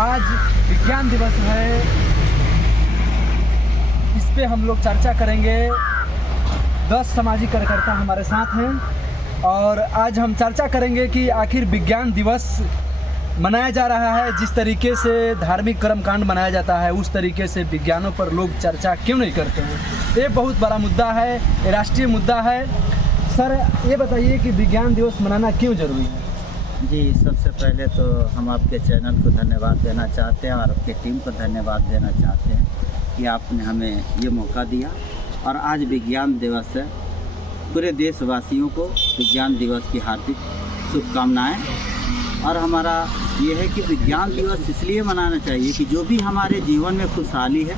आज विज्ञान दिवस है, इस पे हम लोग चर्चा करेंगे। 10 सामाजिक कार्यकर्ता हमारे साथ हैं और आज हम चर्चा करेंगे कि आखिर विज्ञान दिवस मनाया जा रहा है, जिस तरीके से धार्मिक कर्मकांड मनाया जाता है उस तरीके से विज्ञानों पर लोग चर्चा क्यों नहीं करते हैं। ये बहुत बड़ा मुद्दा है, ये राष्ट्रीय मुद्दा है। सर ये बताइए कि विज्ञान दिवस मनाना क्यों जरूरी है? जी, सबसे पहले तो हम आपके चैनल को धन्यवाद देना चाहते हैं और आपकी टीम को धन्यवाद देना चाहते हैं कि आपने हमें ये मौका दिया। और आज विज्ञान दिवस है, पूरे देशवासियों को विज्ञान दिवस की हार्दिक शुभकामनाएं। और हमारा ये है कि विज्ञान दिवस इसलिए मनाना चाहिए कि जो भी हमारे जीवन में खुशहाली है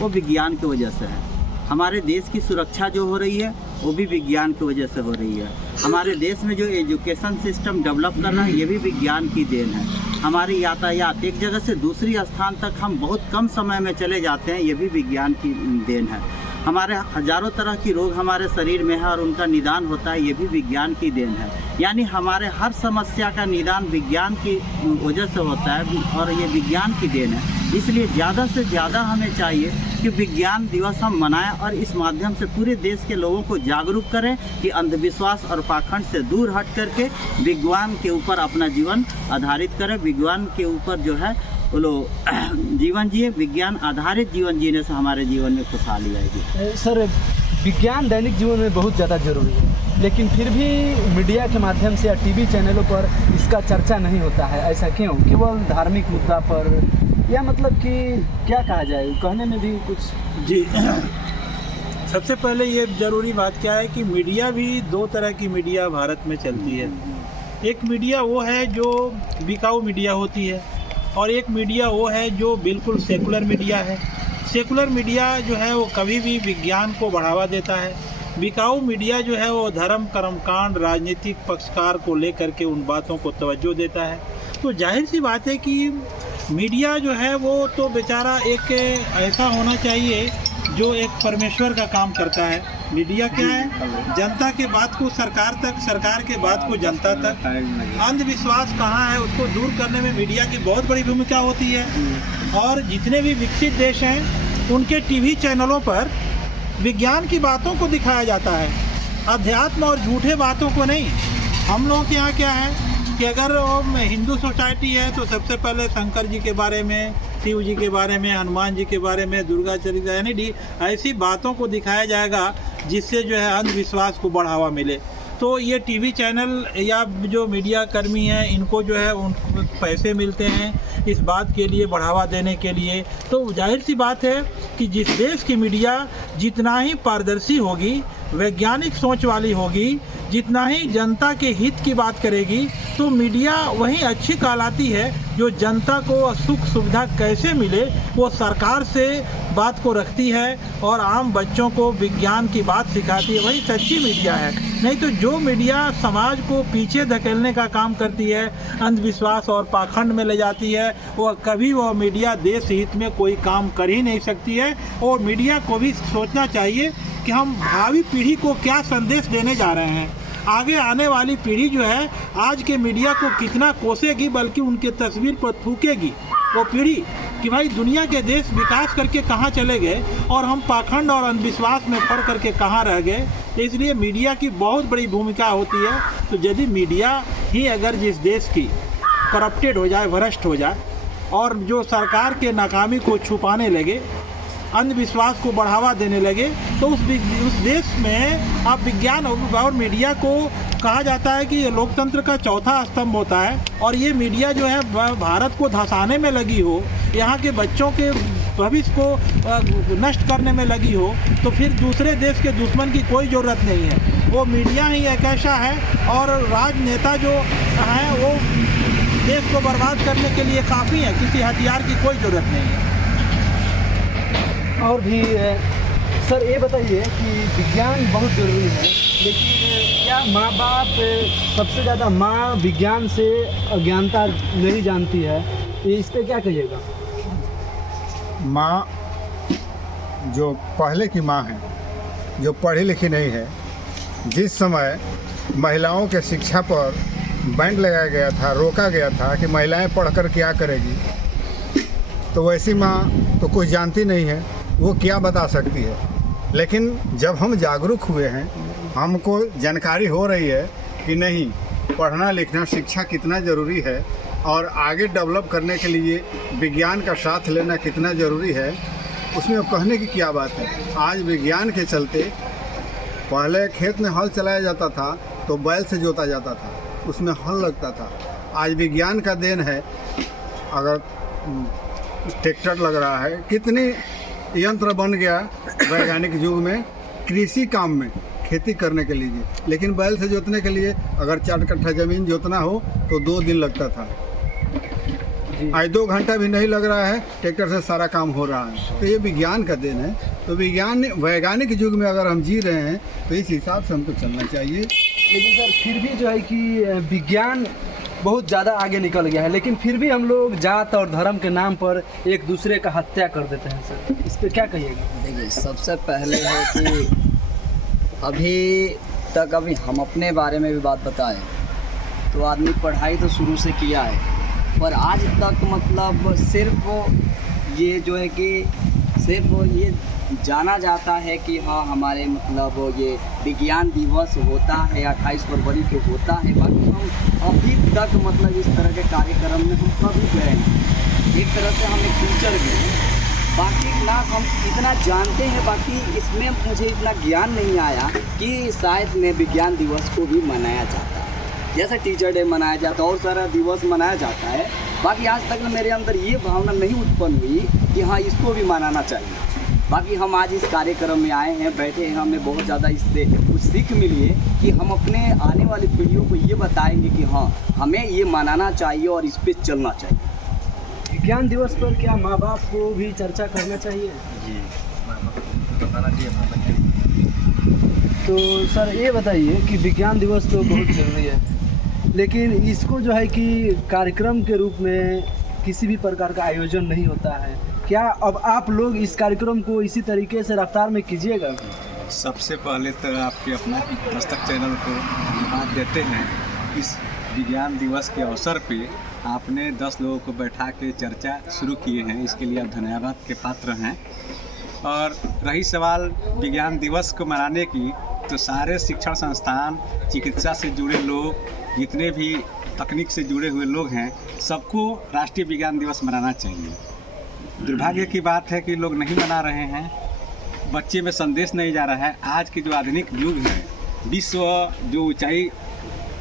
वो विज्ञान की वजह से है। हमारे देश की सुरक्षा जो हो रही है वो भी विज्ञान की वजह से हो रही है। हमारे देश में जो एजुकेशन सिस्टम डेवलप कर रहा है ये भी विज्ञान की देन है। हमारी यातायात एक जगह से दूसरी स्थान तक हम बहुत कम समय में चले जाते हैं, ये भी विज्ञान की देन है। हमारे हजारों तरह की रोग हमारे शरीर में है और उनका निदान होता है, ये भी विज्ञान की देन है। यानी हमारे हर समस्या का निदान विज्ञान की वजह से होता है और ये विज्ञान की देन है। इसलिए ज़्यादा से ज़्यादा हमें चाहिए कि विज्ञान दिवस हम मनाएं और इस माध्यम से पूरे देश के लोगों को जागरूक करें कि अंधविश्वास और पाखंड से दूर हट करके विज्ञान के ऊपर अपना जीवन आधारित करें। विज्ञान के ऊपर जो है वो लोग जीवन जिए। विज्ञान आधारित जीवन जीने से हमारे जीवन में खुशहाली आएगी। सर विज्ञान दैनिक जीवन में बहुत ज़्यादा ज़रूरी है, लेकिन फिर भी मीडिया के माध्यम से या टीवी चैनलों पर इसका चर्चा नहीं होता है। ऐसा क्यों? केवल धार्मिक मुद्दा पर, या मतलब कि क्या कहा जाए, कहने में भी कुछ। जी, सबसे पहले ये ज़रूरी बात क्या है कि मीडिया भी दो तरह की मीडिया भारत में चलती है। एक मीडिया वो है जो बिकाऊ मीडिया होती है और एक मीडिया वो है जो बिल्कुल सेकुलर मीडिया है। सेकुलर मीडिया जो है वो कभी भी विज्ञान को बढ़ावा देता है। बिकाऊ मीडिया जो है वो धर्म, कर्मकांड, राजनीतिक पक्षकार को लेकर के उन बातों को तवज्जो देता है। तो जाहिर सी बात है कि मीडिया जो है वो तो बेचारा एक ऐसा होना चाहिए जो एक परमेश्वर का काम करता है। मीडिया क्या है? जनता के बात को सरकार तक, सरकार के बात को जनता तक। अंधविश्वास कहाँ है उसको दूर करने में मीडिया की बहुत बड़ी भूमिका होती है। और जितने भी विकसित देश हैं उनके टीवी चैनलों पर विज्ञान की बातों को दिखाया जाता है, अध्यात्म और झूठे बातों को नहीं। हम लोगों के यहाँ क्या है कि अगर हिंदू सोसाइटी है तो सबसे पहले शंकर जी के बारे में, शिव जी के बारे में, हनुमान जी के बारे में, दुर्गा चरित्र, यानी ऐसी बातों को दिखाया जाएगा जिससे जो है अंधविश्वास को बढ़ावा मिले। तो ये टीवी चैनल या जो मीडिया कर्मी हैं इनको जो है उन पैसे मिलते हैं इस बात के लिए, बढ़ावा देने के लिए। तो जाहिर सी बात है कि जिस देश की मीडिया जितना ही पारदर्शी होगी, वैज्ञानिक सोच वाली होगी, जितना ही जनता के हित की बात करेगी, तो मीडिया वही अच्छी कहलाती है जो जनता को सुख सुविधा कैसे मिले वो सरकार से बात को रखती है और आम बच्चों को विज्ञान की बात सिखाती है, वही सच्ची मीडिया है। नहीं तो जो मीडिया समाज को पीछे धकेलने का काम करती है, अंधविश्वास और पाखंड में ले जाती है, वो मीडिया देश हित में कोई काम कर ही नहीं सकती है। और मीडिया को भी सोचना चाहिए कि हम भावी पीढ़ी को क्या संदेश देने जा रहे हैं। आगे आने वाली पीढ़ी जो है आज के मीडिया को कितना कोसेगी, बल्कि उनके तस्वीर पर थूकेगी वो पीढ़ी कि भाई दुनिया के देश विकास करके कहाँ चले गए और हम पाखंड और अंधविश्वास में पड़ करके कहाँ रह गए। इसलिए मीडिया की बहुत बड़ी भूमिका होती है। तो यदि मीडिया ही अगर जिस देश की करप्टेड हो जाए, भ्रष्ट हो जाए और जो सरकार के नाकामी को छुपाने लगे, अंधविश्वास को बढ़ावा देने लगे, तो उस देश में अब विज्ञान और मीडिया को कहा जाता है कि ये लोकतंत्र का चौथा स्तंभ होता है। और ये मीडिया जो है भारत को धंसाने में लगी हो, यहाँ के बच्चों के भविष्य को नष्ट करने में लगी हो, तो फिर दूसरे देश के दुश्मन की कोई ज़रूरत नहीं है। वो मीडिया ही एक ऐसा है और राजनेता जो हैं वो देश को बर्बाद करने के लिए काफ़ी है, किसी हथियार की कोई ज़रूरत नहीं है। और भी सर ये बताइए कि विज्ञान बहुत ज़रूरी है, लेकिन क्या माँ बाप सबसे ज़्यादा माँ विज्ञान से अज्ञानता नहीं जानती है, ये इस पर क्या कहिएगा? माँ जो पहले की माँ है, जो पढ़ी लिखी नहीं है, जिस समय महिलाओं के शिक्षा पर बैन लगाया गया था, रोका गया था कि महिलाएं पढ़कर क्या करेगी, तो वैसी माँ तो कुछ जानती नहीं है, वो क्या बता सकती है। लेकिन जब हम जागरूक हुए हैं, हमको जानकारी हो रही है कि नहीं, पढ़ना लिखना शिक्षा कितना ज़रूरी है और आगे डेवलप करने के लिए विज्ञान का साथ लेना कितना ज़रूरी है, उसमें अब कहने की क्या बात है। आज विज्ञान के चलते पहले खेत में हल चलाया जाता था तो बैल से जोता जाता था, उसमें हल लगता था। आज विज्ञान का देन है, अगर ट्रैक्टर लग रहा है, कितनी यंत्र बन गया वैज्ञानिक युग में कृषि काम में, खेती करने के लिए। लेकिन बैल से जोतने के लिए अगर 4 कट्ठा ज़मीन जोतना हो तो 2 दिन लगता था, आज 2 घंटा भी नहीं लग रहा है, ट्रैक्टर से सारा काम हो रहा है। तो ये विज्ञान का देन है। तो विज्ञान वैज्ञानिक युग में अगर हम जी रहे हैं तो इस हिसाब से हमको चलना चाहिए। लेकिन सर फिर भी जो है कि विज्ञान बहुत ज़्यादा आगे निकल गया है, लेकिन फिर भी हम लोग जात और धर्म के नाम पर एक दूसरे का हत्या कर देते हैं। सर इस पर क्या कहिएगा? देखिए, सबसे पहले है कि अभी हम अपने बारे में भी बात बताएं तो आदमी पढ़ाई तो शुरू से किया है, पर आज तक मतलब सिर्फ ये जो है कि सिर्फ ये जाना जाता है कि हाँ हमारे मतलब ये विज्ञान दिवस होता है 28 फरवरी को होता है, बाकी हम अभी तक मतलब इस तरह के कार्यक्रम में हम कभी गए हैं। एक तरह से हम एक टीचर भी हैं, बाकी ना हम इतना जानते हैं, बाकी इसमें मुझे इतना ज्ञान नहीं आया कि शायद में विज्ञान दिवस को भी मनाया जाता है, जैसे टीचर डे मनाया जाता है और सारा दिवस मनाया जाता है। बाकी आज तक मेरे अंदर ये भावना नहीं उत्पन्न हुई कि हाँ इसको भी मनाना चाहिए। बाकी हम आज इस कार्यक्रम में आए हैं, बैठे हैं, हमें बहुत ज़्यादा इससे कुछ सीख मिली है कि हम अपने आने वाली पीढ़ियों को ये बताएंगे कि हाँ हमें ये मनाना चाहिए और इस पर चलना चाहिए। विज्ञान दिवस पर क्या माँ बाप को भी चर्चा करना चाहिए? जी, बताना चाहिए। तो सर ये बताइए कि विज्ञान दिवस तो बहुत ज़रूरी है, लेकिन इसको जो है कि कार्यक्रम के रूप में किसी भी प्रकार का आयोजन नहीं होता है। क्या अब आप लोग इस कार्यक्रम को इसी तरीके से रफ्तार में कीजिएगा? सबसे पहले तो आपके अपना दस्तक चैनल को धन्यवाद देते हैं। इस विज्ञान दिवस के अवसर पे आपने 10 लोगों को बैठा के चर्चा शुरू किए हैं, इसके लिए आप धन्यवाद के पात्र हैं। और रही सवाल विज्ञान दिवस को मनाने की, तो सारे शिक्षण संस्थान, चिकित्सा से जुड़े लोग, जितने भी तकनीक से जुड़े हुए लोग हैं, सबको राष्ट्रीय विज्ञान दिवस मनाना चाहिए। दुर्भाग्य की बात है कि लोग नहीं मना रहे हैं, बच्चे में संदेश नहीं जा रहा है। आज के जो आधुनिक युग है, विश्व जो ऊंचाई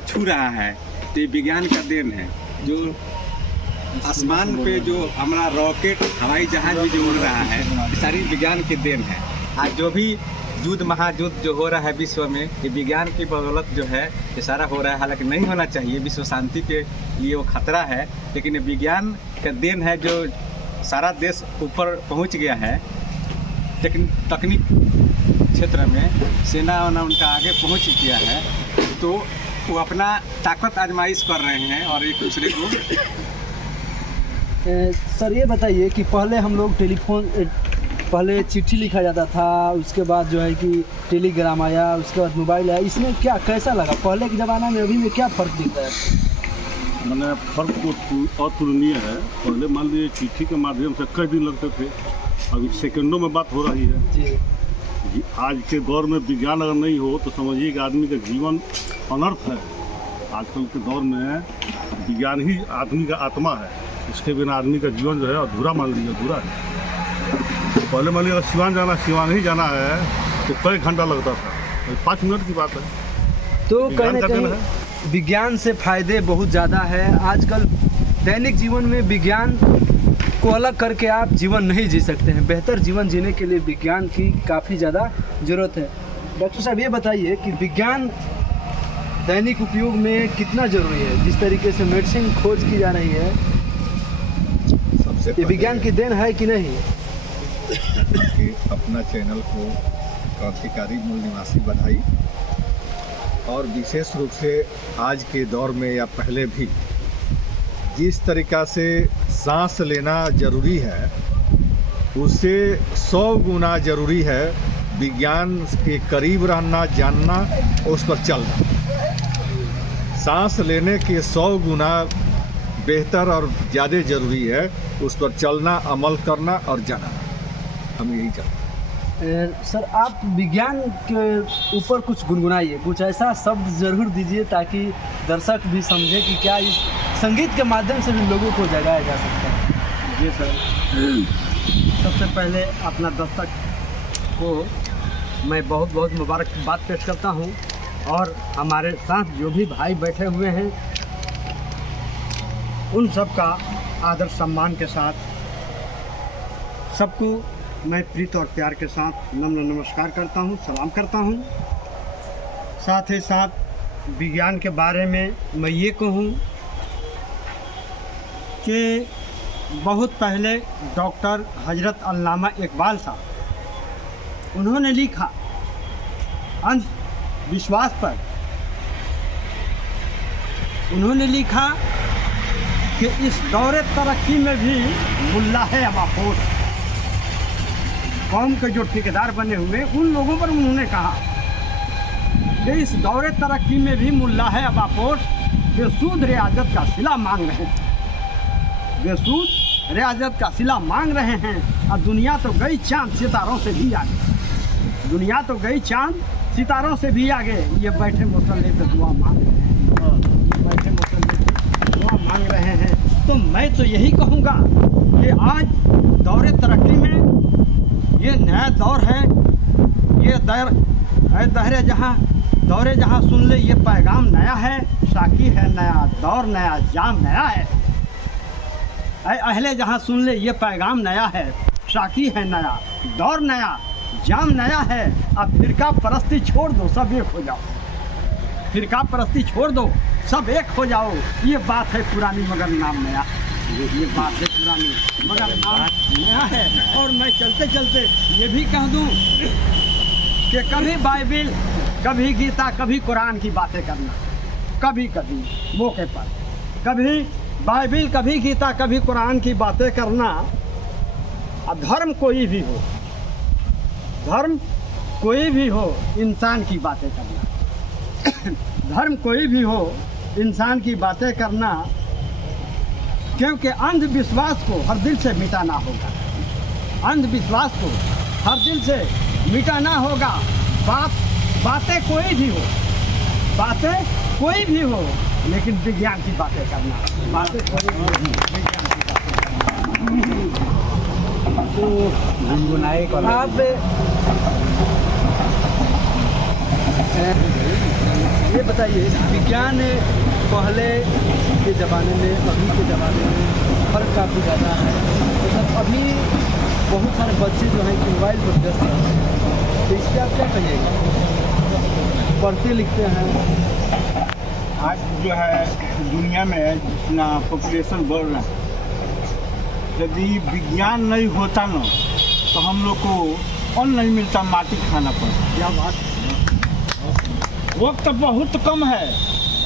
छू रहा है, तो ये विज्ञान का देन है। जो आसमान पे जो हमारा रॉकेट, हवाई जहाज भी जो उड़ रहा है, सारी विज्ञान के देन है। आज जो भी युद्ध, महायुद्ध जो हो रहा है विश्व में, ये विज्ञान की बदौलत जो है ये सारा हो रहा है। हालांकि नहीं होना चाहिए, विश्व शांति के लिए वो खतरा है, लेकिन ये विज्ञान का देन है जो सारा देश ऊपर पहुंच गया है। लेकिन तकनीक क्षेत्र में सेना उनका आगे पहुंच गया है, तो वो अपना ताकत आजमाइश कर रहे हैं और एक दूसरे को। सर ये बताइए कि पहले हम लोग पहले चिट्ठी लिखा जाता था, उसके बाद जो है कि टेलीग्राम आया, उसके बाद मोबाइल आया, इसमें क्या कैसा लगा? पहले के ज़माना में अभी में क्या फ़र्क दिखता है? मैंने फर्क तो अतुलनीय है। पहले मान लीजिए चिट्ठी के माध्यम से कई दिन लगते थे, अभी सेकंडों में बात हो रही है। जी, आज के दौर में विज्ञान अगर नहीं हो तो समझिए कि आदमी का जीवन अनर्थ है। आजकल के दौर में विज्ञान ही आदमी का आत्मा है, उसके बिना आदमी का जीवन जो है अधूरा, मान लीजिए अधूरा है। पहले मान लीजिए अगर सिवान ही जाना है तो कई घंटा लगता था, 5 मिनट की बात है। तो कहने कहीं विज्ञान से फायदे बहुत ज़्यादा है। आजकल दैनिक जीवन में विज्ञान को अलग करके आप जीवन नहीं जी सकते हैं। बेहतर जीवन जीने के लिए विज्ञान की काफ़ी ज़्यादा ज़रूरत है। डॉक्टर साहब ये बताइए कि विज्ञान दैनिक उपयोग में कितना ज़रूरी है? जिस तरीके से मेडिसिन खोज की जा रही है, ये विज्ञान की देन है कि नहीं? कि अपना चैनल को क्रांतिकारी मूल निवासी बधाई। और विशेष रूप से आज के दौर में या पहले भी जिस तरीक़ा से सांस लेना ज़रूरी है, उससे 100 गुना ज़रूरी है विज्ञान के करीब रहना, जानना, उस पर चलना। सांस लेने के 100 गुना बेहतर और ज़्यादा ज़रूरी है उस पर चलना, अमल करना और जाना। हम यही चाहते हैं। सर, आप विज्ञान के ऊपर कुछ गुनगुनाइए, कुछ ऐसा शब्द ज़रूर दीजिए ताकि दर्शक भी समझे कि क्या इस संगीत के माध्यम से भी लोगों को जगाया जा सकता है। जी सर, सबसे पहले अपना दर्शक को मैं बहुत बहुत मुबारकबाद पेश करता हूँ और हमारे साथ जो भी भाई बैठे हुए हैं उन सब का आदर सम्मान के साथ सबको मैं प्रीत और प्यार के साथ नम्र नमस्कार करता हूँ, सलाम करता हूँ। साथ ही साथ विज्ञान के बारे में मैं ये कहूँ कि बहुत पहले डॉक्टर हजरत अल्लामा इकबाल साहब उन्होंने लिखा अंधविश्वास पर, उन्होंने लिखा कि इस दौरे तरक्की में भी मुल्ला है अबापोश। कौम के जो ठेकेदार बने हुए उन लोगों पर उन्होंने कहा कि इस दौरे तरक्की में भी मुल्ला है अबापोश, बेसूद रियाजत का सिला मांग रहे हैं, बेसूद रियाजत का सिला मांग रहे हैं। और दुनिया तो गई चांद सितारों से भी आगे, दुनिया तो गई चांद सितारों से भी आगे। ये बैठे मुसल्ले पे दुआ मांग रहे हैं, बैठे मुसल्ले पे दुआ मांग रहे हैं। तो मैं तो यही कहूँगा कि आज दौरे तरक्की में ये नया दौर है, ये दौरे जहाँ सुन ले ये पैगाम नया है, साकी है नया दौर, नया जाम नया है। अहले जहाँ सुन ले ये पैगाम नया है, साकी है नया दौर, नया जाम नया है। अब फिरका परस्ती छोड़ दो, सब एक हो जाओ, फिरका परस्ती छोड़ दो, सब एक हो जाओ। ये बात है पुरानी मगर नाम नया, ये बात है पुरानी मगर नाम नया है। और मैं चलते चलते ये भी कह दूं कि कभी बाइबिल, कभी गीता, कभी कुरान की बातें करना, कभी कभी मौके पर, कभी बाइबिल, कभी गीता, कभी कुरान की बातें करना। अब धर्म कोई भी हो, धर्म कोई भी हो, इंसान की बातें करना, धर्म कोई भी हो, इंसान की बातें करना। क्योंकि अंधविश्वास को हर दिल से मिटाना होगा, अंधविश्वास को हर दिल से मिटाना होगा। बातें कोई भी हो, बातें कोई भी हो, लेकिन विज्ञान की बातें करना, बातें कोई भी हो, विज्ञान की बातें करना। तो गुनगुनाए आप ये बताइए, विज्ञान पहले के ज़माने में अभी के ज़माने में फ़र्क काफ़ी ज़्यादा है। मतलब अभी बहुत सारे बच्चे जो हैं कि मोबाइल पर व्यस्त हैं, तो इस पर आप क्या कहिएगा? पढ़ते लिखते हैं। आज जो है दुनिया में जितना पॉपुलेशन बढ़ रहा है, यदि विज्ञान नहीं होता ना तो हम लोग को अन्न नहीं मिलता, माटी खाना पड़ता। क्या बात, वक्त बहुत कम है,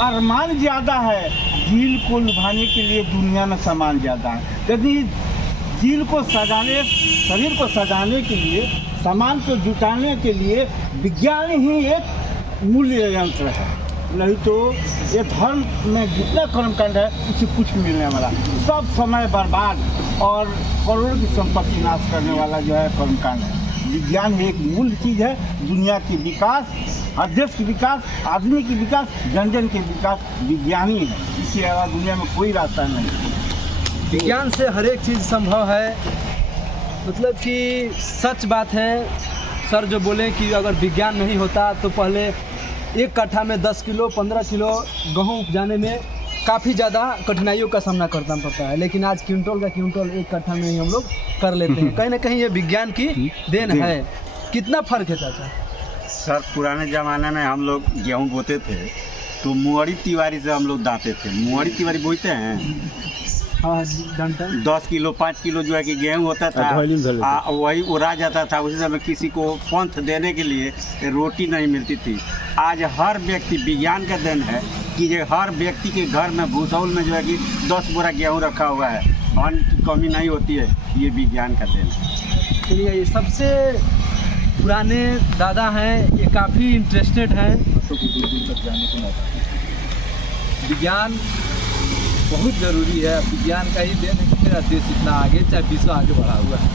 अरमान ज़्यादा है, झील को लुभाने के लिए दुनिया में सामान ज़्यादा है। यदि झील को सजाने, शरीर को सजाने के लिए, सामान को जुटाने के लिए विज्ञान ही एक मूल्य यंत्र है। नहीं तो ये धर्म में जितना कर्मकांड है उससे कुछ मिलने वाला, सब समय बर्बाद और करोड़ों की संपत्ति नाश करने वाला जो है कर्मकांड है। विज्ञान में एक मूल चीज़ है, दुनिया की विकास, हर देश की विकास, आदमी की विकास, जन जन के विकास विज्ञान ही है। इसके अलावा दुनिया में कोई रास्ता नहीं। विज्ञान से हर एक चीज़ संभव है। मतलब कि सच बात है सर जो बोले कि अगर विज्ञान नहीं होता तो पहले एक कट्ठा में 10 किलो 15 किलो गेहूँ उपजाने में काफ़ी ज़्यादा कठिनाइयों का सामना करना पड़ता है, लेकिन आज क्विंटल का क्विंटल एक कट्ठा में ही हम लोग कर लेते हैं। कहीं ना कहीं ये विज्ञान की देन है। कितना फर्क है चाचा? सर, पुराने ज़माने में हम लोग गेहूँ बोते थे तो मुअरी तिवारी से हम लोग दाते थे। मुअरी तिवारी बोते हैं, हाँ, डंटा 10 किलो 5 किलो जो है कि गेहूँ होता था, वही उड़ा जाता था। उसी समय किसी को पंथ देने के लिए रोटी नहीं मिलती थी। आज हर व्यक्ति, विज्ञान का देन है कि ये हर व्यक्ति के घर में भूसौल में जो है कि 10 बोरा गेहूँ रखा हुआ है, अन्न की कमी नहीं होती है। ये विज्ञान का देन है। चलिए, ये सबसे पुराने दादा हैं, ये काफ़ी इंटरेस्टेड हैं विज्ञान बहुत ज़रूरी है। विज्ञान का ही देन है कि मेरा देश इतना आगे, चाहे विश्व आगे बढ़ा हुआ है।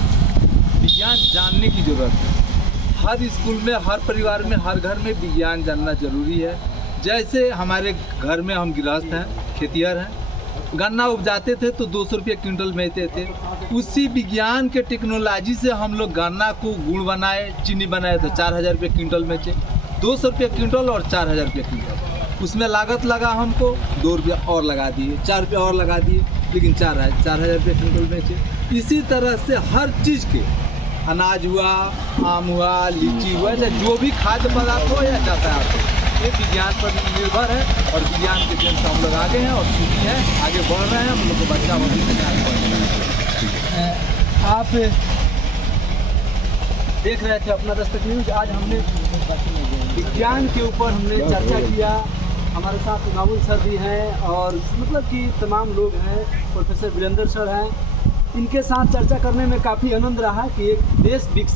विज्ञान जानने की ज़रूरत है। हर स्कूल में, हर परिवार में, हर घर में विज्ञान जानना ज़रूरी है। जैसे हमारे घर में हम गृहस्थ हैं, खेतिहर हैं, गन्ना उपजाते थे तो 200 रुपये क्विंटल बेचते थे। उसी विज्ञान के टेक्नोलॉजी से हम लोग गन्ना को गुड़ बनाए, चीनी बनाए तो 4000 रुपये क्विंटल बेचे। 200 रुपये क्विंटल और 4000 रुपये क्विंटल। उसमें लागत लगा हमको 2 रुपया और लगा दिए, 4 रुपये और लगा दिए, लेकिन 4000 रुपये क्विंटल बेचे। इसी तरह से हर चीज़ के, अनाज हुआ, आम हुआ, लीची हुआ, या जो भी खाद्य पदार्थ हो या जाता है, ये विज्ञान पर निर्भर है। और विज्ञान के देन से हम लोग आगे हैं और सुखी हैं, आगे बढ़ रहे हैं। हम लोग को बच्चा भविष्य में आगे बढ़ रहा है। आप देख रहे थे अपना दस्तक न्यूज। आज हमने विज्ञान के ऊपर हमने चर्चा किया। हमारे साथ नावुल सर भी हैं और मतलब कि तमाम लोग हैं, प्रोफेसर वीरेंद्र सर हैं। इनके साथ चर्चा करने में काफ़ी आनंद रहा कि एक देश एक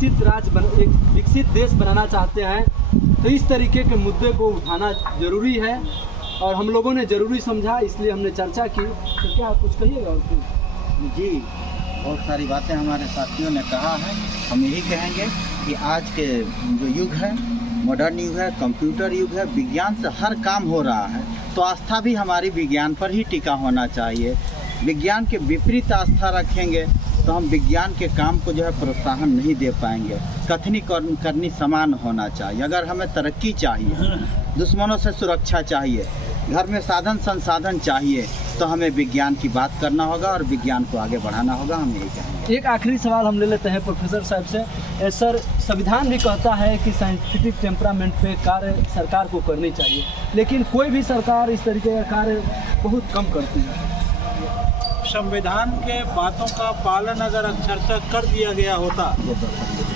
विकसित देश बनाना चाहते हैं तो इस तरीके के मुद्दे को उठाना ज़रूरी है और हम लोगों ने ज़रूरी समझा, इसलिए हमने चर्चा की। तो क्या कुछ कहिएगा उसको? जी, बहुत सारी बातें हमारे साथियों ने कहा है। हम यही कहेंगे कि आज के जो युग है, मॉडर्न युग है, कंप्यूटर युग है, विज्ञान से हर काम हो रहा है, तो आस्था भी हमारी विज्ञान पर ही टिका होना चाहिए। विज्ञान के विपरीत आस्था रखेंगे तो हम विज्ञान के काम को जो है प्रोत्साहन नहीं दे पाएंगे। कथनी करनी समान होना चाहिए। अगर हमें तरक्की चाहिए, दुश्मनों से सुरक्षा चाहिए, घर में साधन संसाधन चाहिए, तो हमें विज्ञान की बात करना होगा और विज्ञान को आगे बढ़ाना होगा। हम यही कहेंगे। एक आखिरी सवाल हम ले लेते हैं प्रोफेसर साहब से। सर, संविधान भी कहता है कि साइंटिफिक टेम्परामेंट पे कार्य सरकार को करनी चाहिए, लेकिन कोई भी सरकार इस तरीके का कार्य बहुत कम करती है। संविधान के बातों का पालन अगर अक्षरशः कर दिया गया होता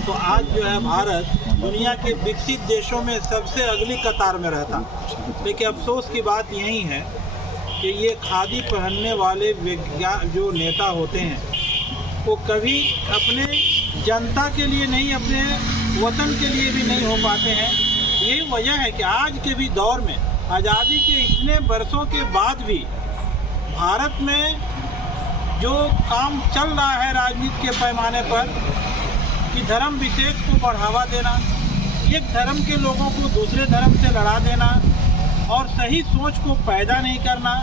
तो आज जो है भारत दुनिया के विकसित देशों में सबसे अगली कतार में रहता। लेकिन अफसोस की बात यही है कि ये खादी पहनने वाले जो नेता होते हैं वो कभी अपने जनता के लिए नहीं, अपने वतन के लिए भी नहीं हो पाते हैं। यही वजह है कि आज के भी दौर में, आज़ादी के इतने वर्षों के बाद भी भारत में जो काम चल रहा है राजनीति के पैमाने पर कि धर्म विशेष को बढ़ावा देना, एक धर्म के लोगों को दूसरे धर्म से लड़ा देना और सही सोच को पैदा नहीं करना,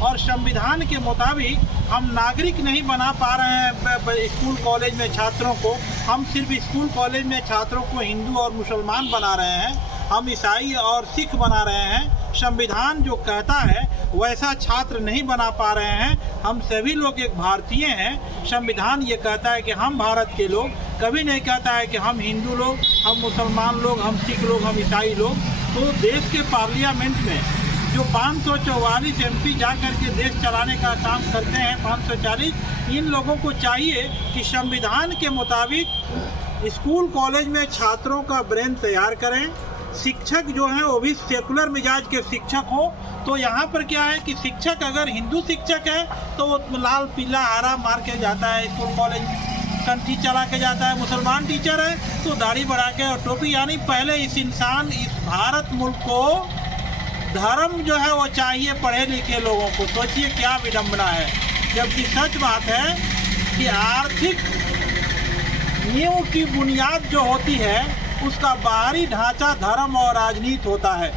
और संविधान के मुताबिक हम नागरिक नहीं बना पा रहे हैं स्कूल कॉलेज में छात्रों को। हम सिर्फ स्कूल कॉलेज में छात्रों को हिंदू और मुसलमान बना रहे हैं, हम ईसाई और सिख बना रहे हैं। संविधान जो कहता है वैसा छात्र नहीं बना पा रहे हैं। हम सभी लोग एक भारतीय हैं। संविधान ये कहता है कि हम भारत के लोग, कभी नहीं कहता है कि हम हिंदू लोग, हम मुसलमान लोग, हम सिख लोग, हम ईसाई लोग। तो देश के पार्लियामेंट में जो 544 MP जा करके देश चलाने का काम करते हैं, 540, इन लोगों को चाहिए कि संविधान के मुताबिक स्कूल कॉलेज में छात्रों का ब्रेन तैयार करें। शिक्षक जो हैं वो भी सेकुलर मिजाज के शिक्षक हो। तो यहाँ पर क्या है कि शिक्षक अगर हिंदू शिक्षक है तो वो लाल पीला हरा मार के जाता है स्कूल कॉलेज, कंठी चला के जाता है। मुसलमान टीचर है तो दाढ़ी बढ़ा के और टोपी, यानी पहले इस भारत मुल्क को धर्म जो है वो चाहिए पढ़े लिखे लोगों को। सोचिए क्या विडम्बना है, जबकि सच बात है कि आर्थिक नींव की बुनियाद जो होती है उसका बाहरी ढांचा धर्म और राजनीति होता है।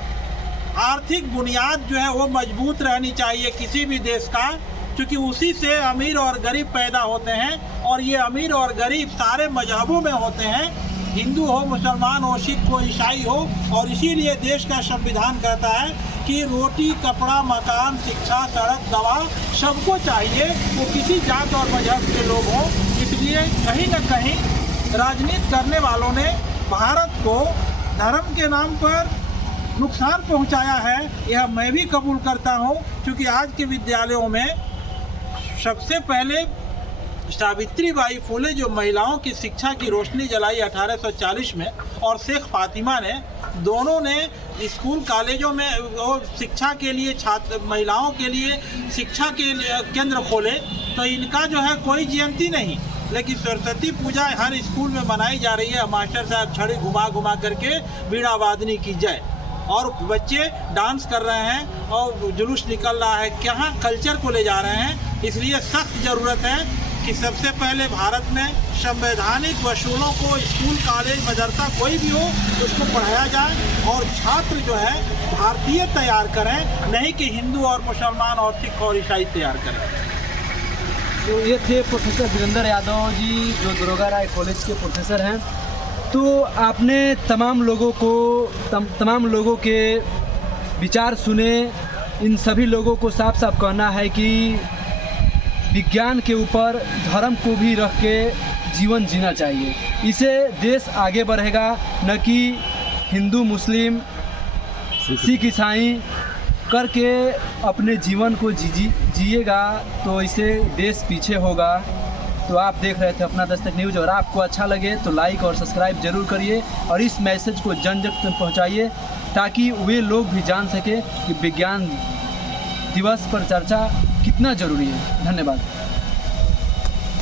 आर्थिक बुनियाद जो है वो मजबूत रहनी चाहिए किसी भी देश का, क्योंकि उसी से अमीर और गरीब पैदा होते हैं और ये अमीर और गरीब सारे मजहबों में होते हैं, हिंदू हो, मुसलमान हो, सिख हो, ईसाई हो। और इसीलिए देश का संविधान कहता है कि रोटी, कपड़ा, मकान, शिक्षा, सड़क, दवा सबको चाहिए, वो किसी जात और मजहब के लोग हों। इसलिए कहीं न कहीं राजनीति करने वालों ने भारत को धर्म के नाम पर नुकसान पहुंचाया है, यह मैं भी कबूल करता हूं। क्योंकि आज के विद्यालयों में सबसे पहले सावित्रीबाई फुले जो महिलाओं की शिक्षा की रोशनी जलाई 1840 में, और शेख फातिमा ने, दोनों ने स्कूल कॉलेजों में वो शिक्षा के लिए छात्र महिलाओं के लिए शिक्षा के केंद्र खोले। तो इनका जो है कोई जयंती नहीं, लेकिन सरस्वती पूजा हर स्कूल में मनाई जा रही है। मास्टर साहब छड़ी घुमा घुमा करके बीड़ा वादनी की जाए, और बच्चे डांस कर रहे हैं और जुलूस निकल रहा है, कहाँ कल्चर को ले जा रहे हैं। इसलिए सख्त ज़रूरत है कि सबसे पहले भारत में संवैधानिक वसूलों को स्कूल, कॉलेज, मदरसा कोई भी हो उसको पढ़ाया जाए और छात्र जो है भारतीय तैयार करें, नहीं कि हिंदू और मुसलमान और सिख और ईसाई तैयार करें। तो ये थे प्रोफेसर वीरेंद्र यादव जी, जो दरोगा राय कॉलेज के प्रोफेसर हैं। तो आपने तमाम लोगों के विचार सुने। इन सभी लोगों को साफ साफ कहना है कि विज्ञान के ऊपर धर्म को भी रख के जीवन जीना चाहिए। इसे देश आगे बढ़ेगा, न कि हिंदू, मुस्लिम, सिख, ईसाई करके अपने जीवन को जिएगा तो इसे देश पीछे होगा। तो आप देख रहे थे अपना दस्तक न्यूज़, और आपको अच्छा लगे तो लाइक और सब्सक्राइब जरूर करिए और इस मैसेज को जन जन तक पहुँचाइए, ताकि वे लोग भी जान सके कि विज्ञान दिवस पर चर्चा कितना ज़रूरी है। धन्यवाद।